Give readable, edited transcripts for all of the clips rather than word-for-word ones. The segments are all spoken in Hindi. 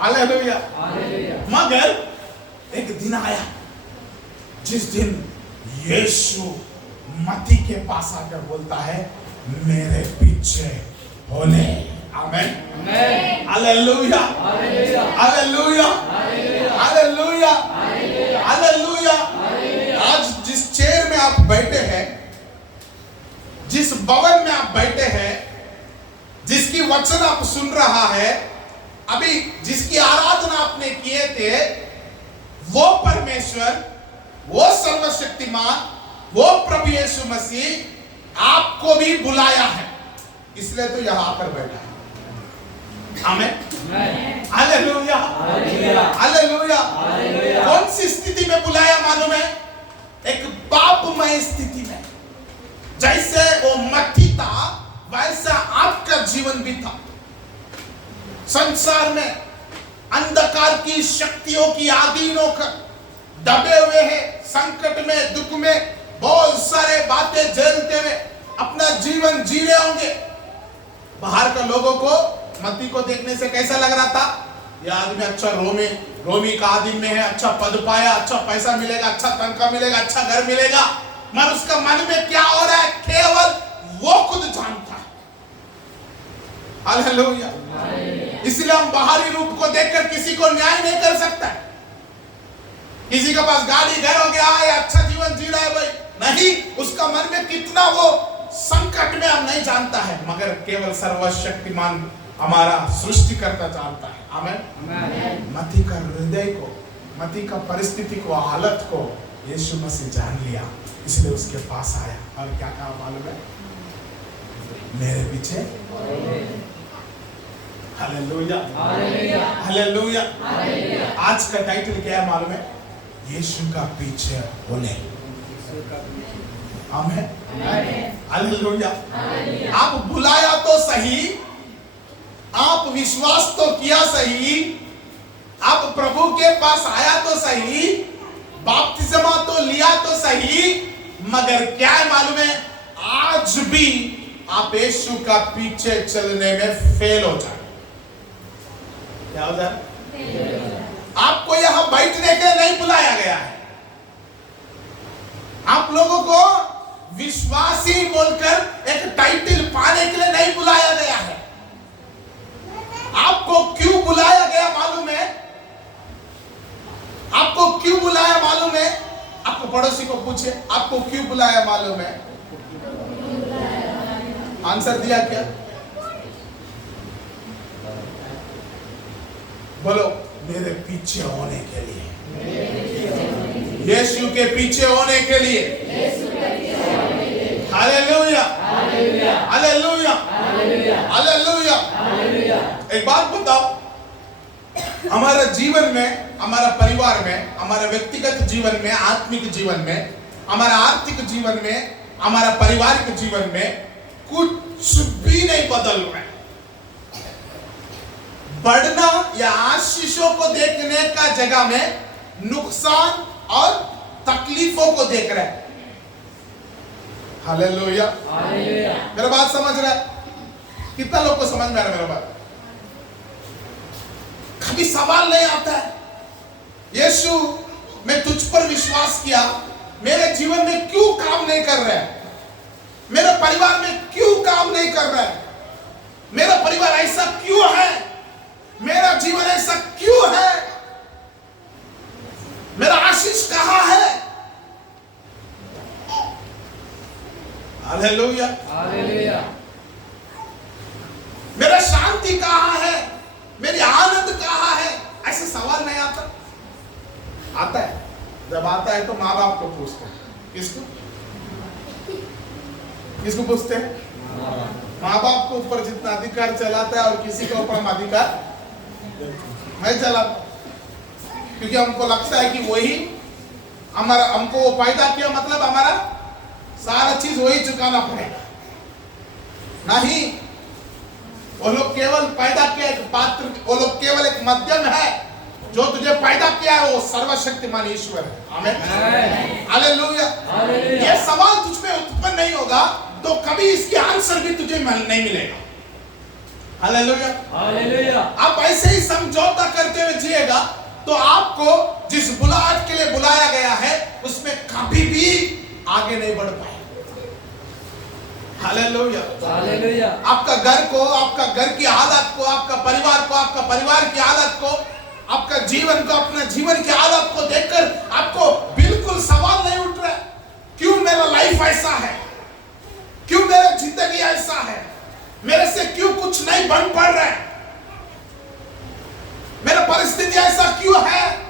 हालेलुया। मगर एक दिन आया जिस दिन यीशु मती के पास आकर बोलता है मेरे पीछे होने। Amen. Hallelujah hallelujah hallelujah hallelujah. आज जिस चेयर में आप बैठे हैं, जिस भवन में आप बैठे हैं, जिसकी वचन आप सुन रहा है, अभी जिसकी आराधना आपने किए थे, वो परमेश्वर, वो सर्वशक्तिमान, वो प्रभु यीशु मसीह आपको भी बुलाया है, इसलिए तो यहां पर बैठा है। आमेन। Hallelujah hallelujah. कौन सी स्थिति में बुलाया मालूम है? एक पापमय स्थिति में। जैसे वो मत्ती था वैसा आपका जीवन भी था। संसार में अंधकार की शक्तियों की आधीन होकर दबे हुए हैं, संकट में, दुख में, बहुत सारे बातें झेलते हुए अपना जीवन जी रहे होंगे। बाहर के लोगों को मत्ती को देखने से कैसा लग रहा था? यह आदमी अच्छा रोमी का आदमी में है, अच्छा पद पाया, अच्छा पैसा मिलेगा, अच्छा तनख्वाह मिलेगा, अच्छा घर मिलेगा। मगर उसका मन में क्या हो रहा है केवल वो खुद जानता है। हालेलुया। इसलिए हम बाहरी रूप को देखकर किसी को न्याय नहीं कर सकता। किसी के पास गाड़ी घर हो गया है, अच्छा जीवन जी रहा है भाई, नहीं, उसका मन में कितना वो संकट में हम नहीं जानता है, मगर केवल सर्वशक्तिमान हमारा सृष्टिकर्ता जानता है। आमेन। मती का हृदय को, मती का परिस्थिति को, हालत को यीशु मसीह जान लिया, इसलिए उसके पास आया और क्या कहा मालूम है? मेरे पीछे। Hallelujah hallelujah. आज का टाइटल क्या है मालूम है? यीशु का पीछे होने। आमेन। हालेलुया। आप बुलाया तो सही, आप विश्वास तो किया सही, आप प्रभु के पास आया तो सही, बपतिस्मा तो लिया तो सही, मगर क्या है मालूम है? आज भी आप यीशु का पीछे चलने में फेल हो जाए। क्या हो जाए? आपको यहां बैठने के लिए नहीं बुलाया गया है। आप लोगों को विश्वासी बोलकर एक टाइटल पाने के लिए नहीं बुलाया गया है। आपको क्यों बुलाया गया मालूम है? आपको क्यों बुलाया मालूम है? आपको पड़ोसी को पूछे, आपको क्यों बुलाया मालूम है? आंसर दिया क्या? बोलो, मेरे पीछे होने के लिए, यीशु के पीछे होने के लिए। Hallelujah hallelujah hallelujah. एक बात बताओ, हमारा जीवन में, हमारा परिवार में, हमारा व्यक्तिगत जीवन में, आत्मिक जीवन में, हमारा आर्थिक जीवन में, हमारा पारिवारिक जीवन में कुछ भी नहीं बदल रहा है। बढ़ना या आशीषों को देखने का जगह में नुकसान और तकलीफों को देख रहे हैं। Hallelujah hallelujah. मेरा बात समझ रहा है? कितना लोग को समझ में आ रहा है मेरा बात? कभी सवाल नहीं आता है, यीशु मैं तुझ पर विश्वास किया, मेरे जीवन में क्यों काम नहीं कर रहा है? मेरे परिवार में क्यों काम नहीं कर रहा है? मेरा परिवार ऐसा क्यों है? मेरा जीवन ऐसा क्यों है? मेरा आशीष कहां है? Hallelujah hallelujah. मेरा शांति कहां है? मेरी आनंद कहां है? ऐसे सवाल नहीं आता। आता है, जब आता है तो माँ बाप को पूछते हैं। किसको किसको पूछते हैं? माँ बाप को ऊपर जितना अधिकार चलाता है और किसी के ऊपर हम अधिकार नहीं चलाता, क्योंकि हमको लगता है कि वही हमारा, हमको वो पैदा किया, मतलब हमारा सारा चीज वही चुकाना पड़ेगा। नहीं, वो लोग केवल पैदा किया एक पात्र, वो लोग केवल एक माध्यम है। जो तुझे पैदा किया है वो सर्वशक्तिमान ईश्वर है। आमीन हालेलुया। ये सवाल तुझ में उत्पन्न नहीं होगा तो कभी इसकी आंसर भी तुझे नहीं मिलेगा। Hallelujah hallelujah. आप ऐसे ही समझौता करते तो आपको जिस बुलाहट के लिए बुलाया गया है उसमें कभी भी आगे नहीं बढ़ पाए। Hallelujah, hallelujah. आपका घर को, आपका घर की हालत को, आपका परिवार को, आपका परिवार की हालत को, आपका जीवन को, अपने जीवन की हालत को देखकर आपको बिल्कुल सवाल नहीं उठ रहा है, क्यों मेरा लाइफ ऐसा है, क्यों मेरा जिंदगी ऐसा है, मेरे से क्यों कुछ नहीं बन पड़ रहा है, मेरा परिस्थिति ऐसा क्यों है।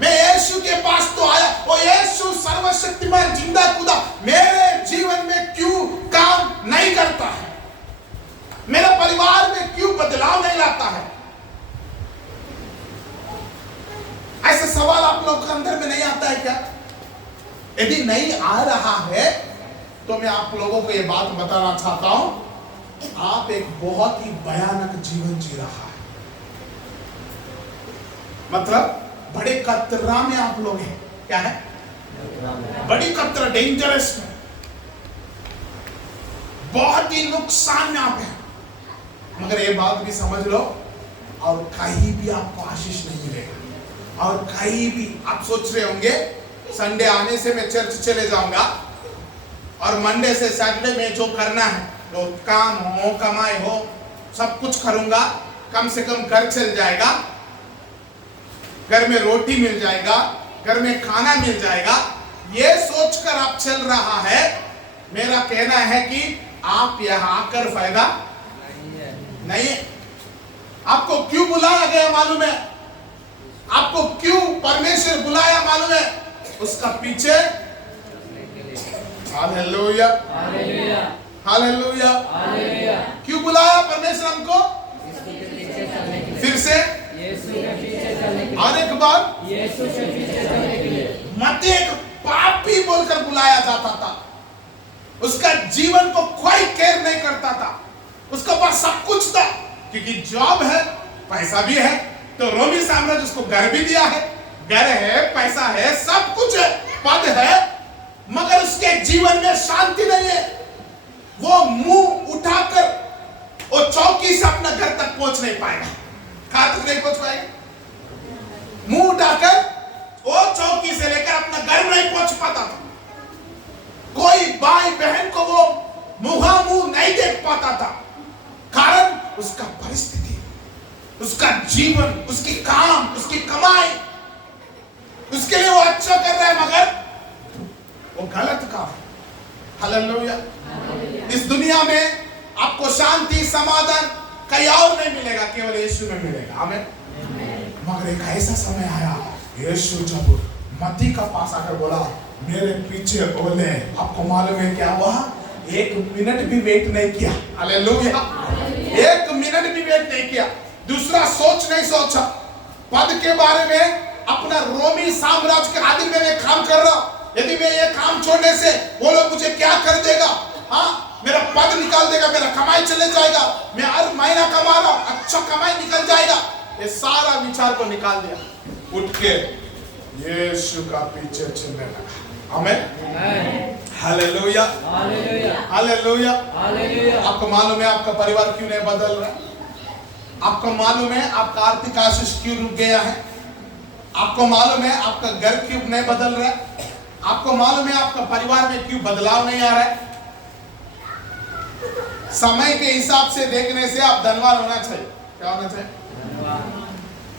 मैं यीशु के पास तो आया, वो यीशु सर्वशक्तिमान जिंदा खुदा मेरे जीवन में क्यों काम नहीं करता है, मेरे परिवार में क्यों बदलाव नहीं लाता है। ऐसा सवाल आप लोग के अंदर में नहीं आता है क्या? यदि नहीं आ रहा है तो मैं आप लोगों को यह बात बताना चाहता हूं, आप एक बहुत ही भयानक जीवन जी रहा है। मतलब बड़े खतरा में आप लोग हैं। क्या है? बड़ी खतरा, डेंजरस में, बहुत ही नुकसान में आप हैं। मगर ये बात भी समझ लो, और कहीं भी आपको आशीष नहीं मिलेगा। और कहीं भी आप सोच रहे होंगे संडे आने से मैं चर्च चले जाऊंगा और मंडे से सैटरडे में जो करना है, जो काम हो, कमाई हो, सब कुछ करूंगा, कम से कम घर चल जाएगा, घर में रोटी मिल जाएगा, घर में खाना मिल जाएगा। ये सोचकर आप चल रहा है। मेरा कहना है कि आप यहां आकर फायदा नहीं है। आपको क्यों बुलाया गया मालूम है? आपको क्यों परमेश्वर बुलाया मालूम है? उसका पीछे हालेलुया, हालेलुया, हालेलुया, हालेलुया। क्यों बुलाया परमेश्वर हमको? फिर से यीशु के पीछे चलने के लिए, और एक बार यीशु के पीछे चलने के लिए। मत्ती एक पापी बोलकर बुलाया जाता था। उसका जीवन को कोई केयर नहीं करता था। उसके पास सब कुछ था, क्योंकि जॉब है, पैसा भी है, तो रोमी साम्राज्य उसको घर भी दिया है, घर है, पैसा है, सब कुछ है, पद है, मगर उसके जीवन में शांति नहीं है। वो मुंह उठाकर वो चौकी से अपना घर तक पहुंच नहीं पाएगा। कहां तक नहीं पहुंच पाएगा? मुंह उठाकर वो चौकी से लेकर अपना घर नहीं पहुंच पाता था। कोई भाई बहन को वो मुंह नहीं देख पाता था। कारण उसका परिस्थिति, उसका जीवन, उसकी काम, उसकी कमाई, उसके लिए वो अच्छा कर रहा है, मगर वो गलत काम है। हालेलुया। इस दुनिया में आपको शांति, समाधान कहीं और नहीं मिलेगा, केवल यीशु में मिलेगा। आमीन। मगर एक ऐसा समय आया, यीशु जब मत्ती का पास आकर बोला मेरे पीछे बोले, आपको मालूम है क्या हुआ? एक मिनट भी वेट नहीं किया। हालेलुया। एक मिनट भी वेट नहीं किया, दूसरा सोच नहीं सोचा। पद के बारे में, अपना रोमी साम्राज्य के आधीन में मैं काम कर रहा हूं, यदि मैं ये काम छोड़ने से वो लोग मुझे क्या कर देगा, हाँ मेरा पद निकाल देगा, मेरा कमाई चले जाएगा, मैं हर महीना कमा रहा हूं, अच्छा कमाई निकल जाएगा। ये सारा विचार को निकाल दिया, उठ के यीशु का पीछे चलने लगा। आमीन। Hallelujah, hallelujah, hallelujah, hallelujah. आपको मालूम है आपका परिवार क्यों नहीं बदल रहा? आपको मालूम है आपका आर्थिक आशीष क्यों रुक गया है? आपको मालूम है आपका घर क्यों नहीं बदल रहा है? आपको मालूम है आपका परिवार में क्यों बदलाव नहीं आ रहा है? समय के हिसाब से देखने से आप धनवान होना चाहिए। क्या होना चाहिए?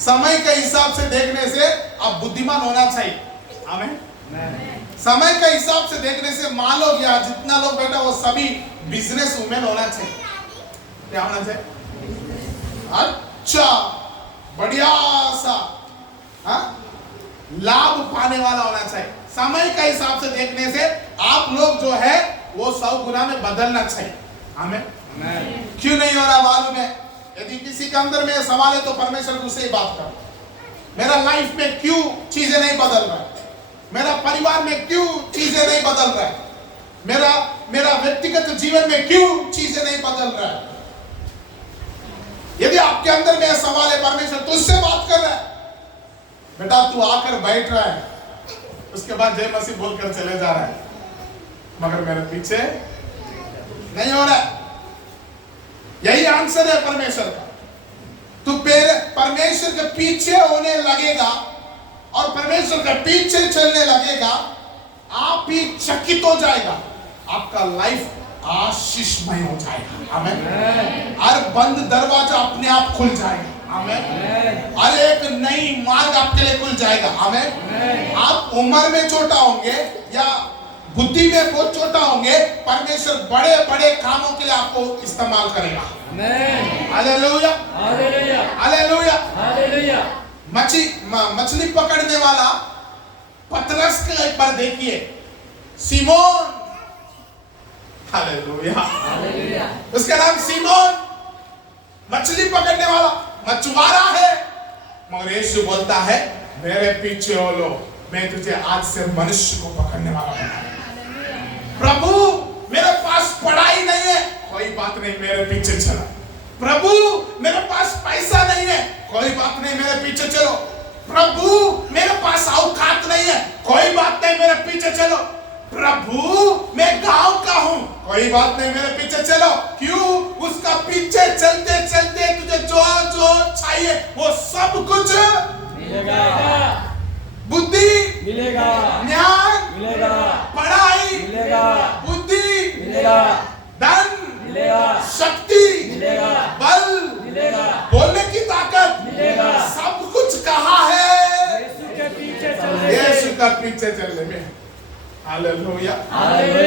समय के हिसाब से देखने से आप बुद्धिमान होना चाहिए। आमीन। समय के हिसाब से देखने से मान लो या जितना लोग बैठा वो सभी बिजनेस वुमेन होना चाहिए। क्या होना चाहिए? अच्छा बढ़िया सा, हाँ, लाभ पाने वाला होना चाहिए। समय के हिसाब से देखने से आप लोग जो है वो 100 गुना में बदलना चाहिए। आमीन। क्यों नहीं हो रहा मालूम है? यदि किसी के अंदर में सवाल है तो परमेश्वर को उससे बात करो। मेरा लाइफ में क्यों चीजें नहीं बदल रहा है? मेरा परिवार में क्यों चीजें नहीं बदल रहा है? मेरा व्यक्तिगत जीवन में क्यों चीजें नहीं बदल रहा है? यदि आपके अंदर में सवाल है, परमेश्वर तुझसे बात कर रहा है, बेटा तू आकर बैठ रहा है, उसके बाद जय मसीह बोलकर चले जा रहा है, मगर मेरे पीछे नहीं हो रहा है। यही आंसर है परमेश्वर का। तू परमेश्वर के पीछे होने लगेगा और परमेश्वर के पीछे चलने लगेगा, आप ही चकित हो जाएगा, आपका लाइफ आशीषमय हो जाएगा। आमीन। हर बंद दरवाजा अपने आप खुल जाएगा। आमीन। हर एक नई मार्ग आपके लिए खुल जाएगा। आमीन। आप उम्र में छोटा होंगे या बुद्धि में बहुत छोटा होंगे, परमेश्वर बड़े बड़े कामों के लिए आपको इस्तेमाल करेगा। Hallelujah, hallelujah, hallelujah, hallelujah. मछली पकड़ने वाला पतरस के पर देखिए, सीमोन, हालेलुया, हालेलुया। उसका नाम सीमोन, मछली पकड़ने वाला मछुआरा है, मगर यीशु बोलता है मेरे पीछे हो लो, मैं तुझे आज से मनुष्य को पकड़ने वाला बनाऊंगा। प्रभु मेरे पास पढ़ाई नहीं है, कोई बात नहीं, मेरे पीछे चलो। प्रभु मेरे पास पैसा नहीं है, कोई बात नहीं, मेरे पीछे चलो। प्रभु मेरे पास औकात नहीं है, कोई बात नहीं, मेरे पीछे चलो। प्रभु मैं गांव का हूं, कोई बात नहीं, मेरे पीछे चलो। क्यों? उसका पीछे चलते चलते तुझे जो जो चाहिए वो सब कुछ मिलेगा, बुद्धि मिलेगा, ज्ञान मिलेगा, पढ़ाई मिलेगा, बुद्धि मिलेगा, धन मिलेगा, शक्ति मिलेगा, बल मिलेगा, बोलने की ताकत मिलेगा। सब कुछ कहाँ है? यीशु के पीछे चलने से। यीशु का पीछे चलने में। Hallelujah, hallelujah.